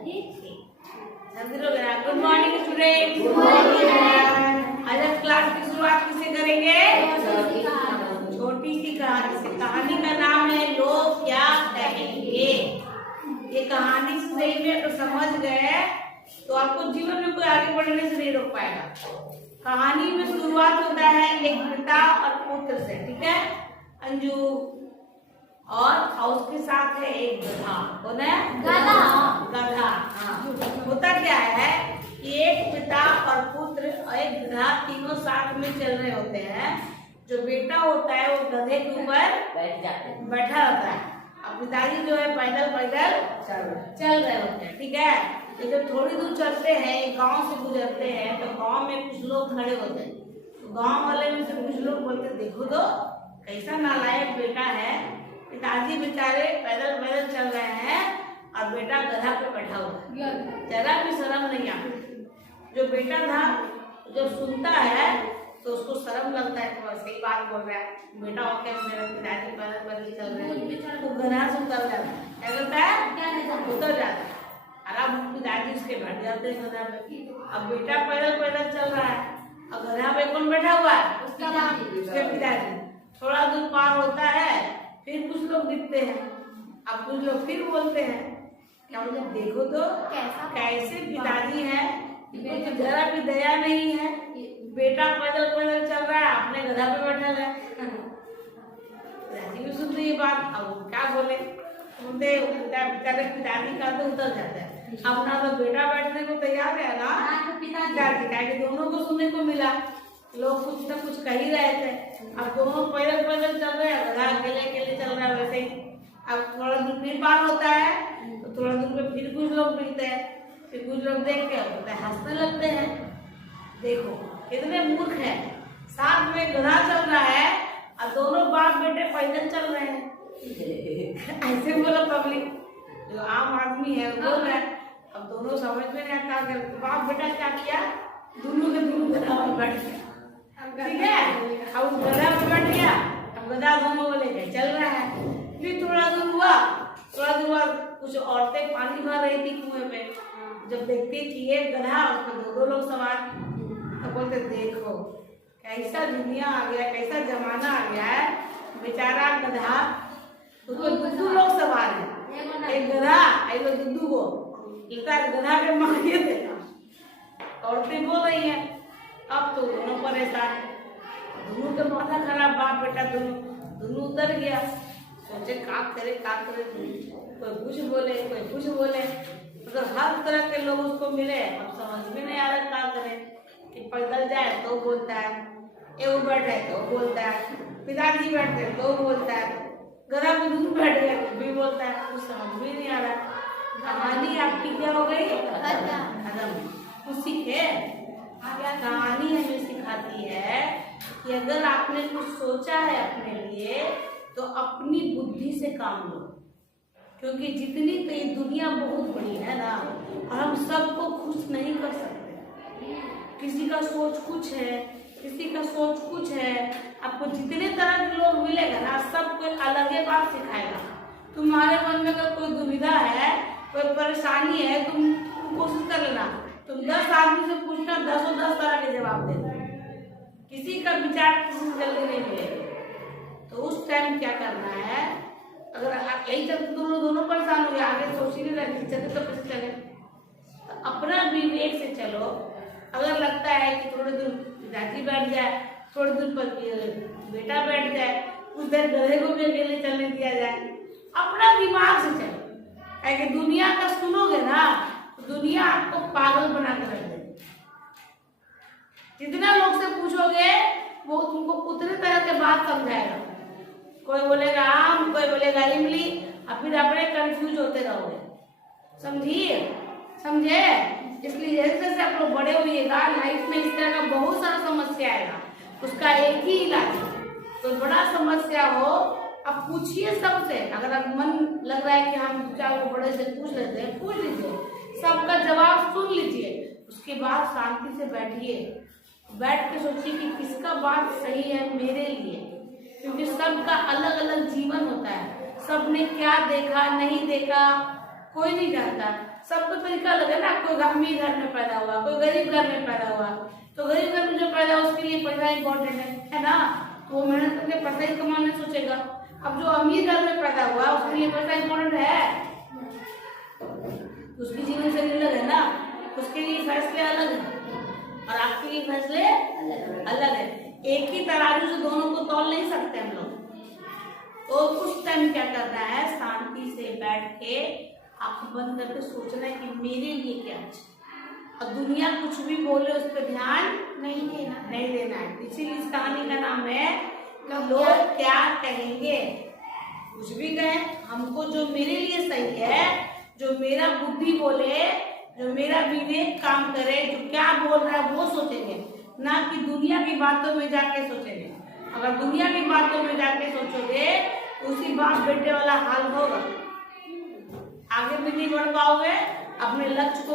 Good morning student. आज हम class की शुरुआत किससे करेंगे? छोटी सी कहानी से। कहानी का नाम है लोग क्या कहेंगे। ये कहानी से सही में अगर समझ गए तो आपको जीवन में कोई आगे बढ़ने से नहीं रोक पाएगा। कहानी में शुरुआत होता है एक पिता और पुत्र से, ठीक है अंजू, और उसके साथ है एक गधा। कौन है? गधा। गधा। हाँ, होता क्या है कि एक पिता और पुत्र और एक गधा तीनों साथ में चल रहे होते हैं। जो बेटा होता है वो गधे के ऊपर बैठा रहता है, अब पिताजी जो है पैदल पैदल चल रहे होते हैं, ठीक है। तो जब थोड़ी दूर चलते हैं, एक गांव से गुजरते हैं, तो गांव में कुछ लोग खड़े होते हैं। तो गांव वाले में से कुछ लोग बोलते, देखो तो कैसा नालायक बेटा है, पिताजी बेचारे पैदल पैदल चल रहे हैं और बेटा गधा पे बैठा हुआ है, जरा भी शर्म नहीं आती। जो बेटा था जब सुनता है तो उसको शर्म लगता है कि सही बात बोल रहा है, बेटा होकर मेरा पिताजी पैदल पैदल चल रहे हैं, तो गधा से उतर जाता है। क्या करता है? उतर जाता है। आराम पिताजी उसके बैठ जाते हैं गधा पे। अब बेटा पैदल पैदल चल रहा है और गधा पे कौन बैठा हुआ है? उसके पिताजी। थोड़ा दूर पार होता है, फिर कुछ लोग दिखते हैं। अब कुछ लोग फिर बोलते हैं, क्या बोलते, देखो तो कैसे पिताजी हैं, इनको तो जरा भी दया नहीं है, बेटा पैदल पैदल चल रहा है, अपने गधा पे बैठा है। पिताजी भी सुनते ये बात, अब क्या बोले, सुनते पिताजी का तो उतर जाता है। अपना तो बेटा बैठने को तैयार है ना, पिताजी दोनों को सुनने को मिला, लोग कुछ न कुछ कह ही रहे थे। अब दोनों पैदल पैदल चल रहे हैं, गधा अकेले अकेले चल रहा है वैसे ही। अब थोड़ा दूर फिर पार होता है तो थोड़ा दूर में फिर कुछ लोग मिलते हैं, फिर कुछ लोग देख के हंसने लगते हैं। देखो कितने मूर्ख हैं, साथ में गधा चल रहा है और दोनों बाप बेटे पैदल चल रहे हैं। ऐसे बोला पब्लिक, जो आम आदमी है वो बोल रहा है। अब दोनों समझ में नहीं आता, बाप बेटा क्या किया, दोनों के दोनों गधा पर बैठ गया, ठीक है। अब गधा पर बैठ गया, अब गधा दोनों को लेकर चल रहा है। फिर थोड़ा दूर हुआ, कुछ औरतें पानी भर रही थी कुएं में। जब देखती कि ये गधा उसमें दो लोग सवार, तो बोलते देखो कैसा दुनिया आ गया, कैसा जमाना आ गया है, बेचारा गधा, उसको दो लोग सवार है, एक गधा एक दुद्दू को लगता है गधा के मांगे देगा। औरतें बोल रही है, अब तो दोनों परेशान, दोनों का माथा खराब, बाप बेटा दोनों उतर गया। सोचे का करे, कोई कुछ बोले कोई कुछ बोले, मतलब हर तरह के लोग उसको मिले। अब समझ में नहीं आ रहा क्या करे, कि पैदल जाए तो बोलता है, ये बैठे तो बोलता है, पिताजी बैठते तो बोलता है, गधा में दूर बैठ गया तो भी बोलता है, कुछ समझ में नहीं आ रहा। कहानी आपकी क्या हो गई? खत्म। कुछ सीखे? कहानी हमें सिखाती है कि अगर आपने कुछ सोचा है अपने लिए तो अपनी बुद्धि से काम लो, क्योंकि जितनी तो ये दुनिया बहुत बड़ी है ना, और हम सबको खुश नहीं कर सकते। किसी का सोच कुछ है, किसी का सोच कुछ है। आपको जितने तरह के लोग मिलेगा ना, सब कोई अलग ही बात सिखाएगा। तुम्हारे मन में अगर कोई दुविधा है, कोई परेशानी है, तुम कोशिश कर लेना, तुम 10 आदमी से पूछना, 10 तरह के जवाब देना, किसी का विचार किसी से जल्दी नहीं मिलेगा। तो उस टाइम क्या करना है, अगर यही चलते दोनों परेशान हो गए, आगे सोच ही नहीं रहे चले तो कैसे चले, तो अपना विवेक से चलो। अगर लगता है कि थोड़ी दूर पिताजी बैठ जाए, थोड़ी दूर पर बेटा बैठ जाए, कुछ देर गधे को भी अकेले चलने दिया जाए, अपना दिमाग से चलो। कि दुनिया का सुनोगे ना, दुनिया आपको पागल बना कर रख देगी। जितना लोग से पूछोगे वो तुमको उतने तरह के बात समझाएगा, कोई बोलेगा आम, कोई बोलेगा इमली, और फिर अपने कंफ्यूज होते रहोगे। समझे? इसलिए जैसे जैसे आप लोग बड़े होइएगा, लाइफ में इस तरह का बहुत सारा समस्या आएगा, उसका एक ही इलाज है। तो बड़ा समस्या हो, अब पूछिए सबसे। अगर आप मन लग रहा है कि हम चार बड़े से पूछ लेते हैं, पूछ लीजिए, सबका जवाब सुन लीजिए, उसके बाद शांति से बैठिए, बैठ के सोचिए कि किसका बात सही है मेरे लिए, क्योंकि सबका अलग अलग जीवन होता है। सबने क्या देखा नहीं देखा कोई नहीं जानता, सबका तरीका अलग है ना। कोई अमीर घर में पैदा हुआ, कोई गरीब घर में पैदा हुआ, तो गरीब घर में जो पैदा हुआ उसके लिए पैसा इम्पोर्टेंट है ना, तो वो मेहनत करके पैसा ही कमाने सोचेगा। अब जो अमीर घर में पैदा हुआ उसके लिए पैसा इम्पोर्टेंट है, उसकी जीवन शैली अलग है ना, उसके लिए फैसले अलग है और आपके लिए फैसले अलग है। एक ही तराजू से दोनों को तौल नहीं सकते हम लोग। तो कुछ टाइम क्या करना है, शांति से बैठ के आंख बंद करके सोचना है कि मेरे लिए क्या अच्छा, और दुनिया कुछ भी बोले उस पर ध्यान नहीं देना है। इसीलिए इस कहानी का नाम है लोग क्या कहेंगे। कुछ भी कहे, हमको जो मेरे लिए सही है, जो मेरा बुद्धि बोले, जो मेरा विवेक काम करे, जो क्या बोल रहा है वो सोचेंगे, ना कि दुनिया की बातों में जाके सोचेंगे। अगर दुनिया की बातों में जाके सोचोगे तो उसी बाप बेटे वाला हाल होगा, आगे भी नहीं बढ़ पाओगे, अपने लक्ष्य को